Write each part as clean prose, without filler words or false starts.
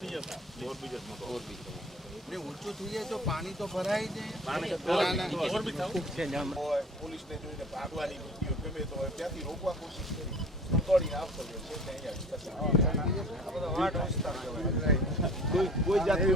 ઊંચું થઈ જાય તો પાણી તો ભરાય જાય. પોલીસને જોઈને ભાગવાની વૃત્તિઓ ગમે તો ત્યાંથી રોકવા કોશિશ કરી દોડીને આવતો કોઈ જાતની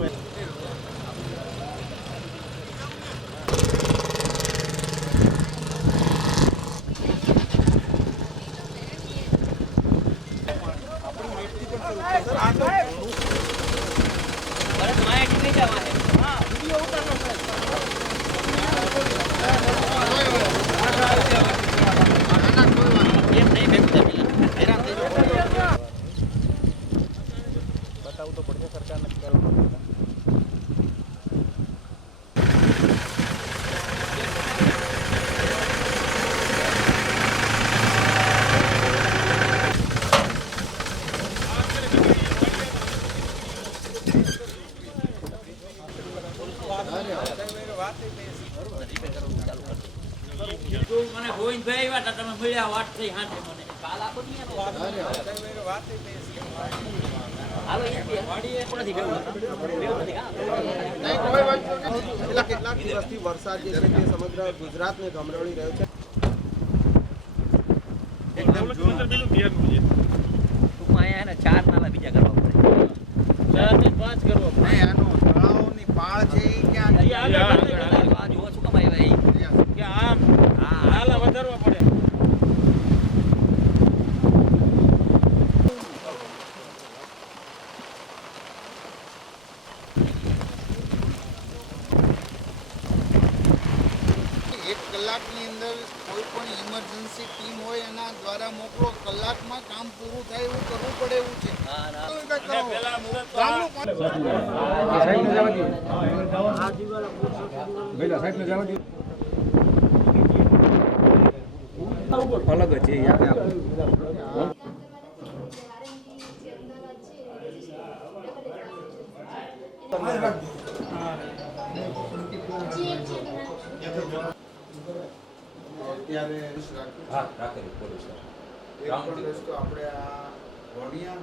બતાવવું તો પડશે સરકારને કરવા પડે. મને ગોવિંદભાઈ આવ્યા હતા, તમે મળ્યા વાત થઈ હાથે મને કાલ આપો ને કેટલાક દિવસથી વરસાદ જે છે તે સમગ્ર ગુજરાતને ગમરોળી રહ્યો છે. એકદમ ટૂંકમાં અહીંયા 4 નાલા બીજા કરવા પડે, 4 થી 5 કરવા પડે. આનો તળાવની પાળ છે એ ક્યાં જુઓ શું કમાય ભાઈ કે આમ નાલા વધારવા પડે. કલાકની અંદર કોઈ પણ ઇમરજન્સી ટીમ હોય એના દ્વારા મોકલો, કલાકમાં કામ પૂરું થાય એવું કરવું પડે એવું છે. અલગ જ છે અત્યારે આપણે આ વણિયા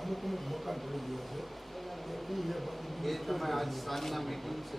અમુક મકાન પડી ગયું છે એ તમે આજ સાંજના મીટિંગ છે.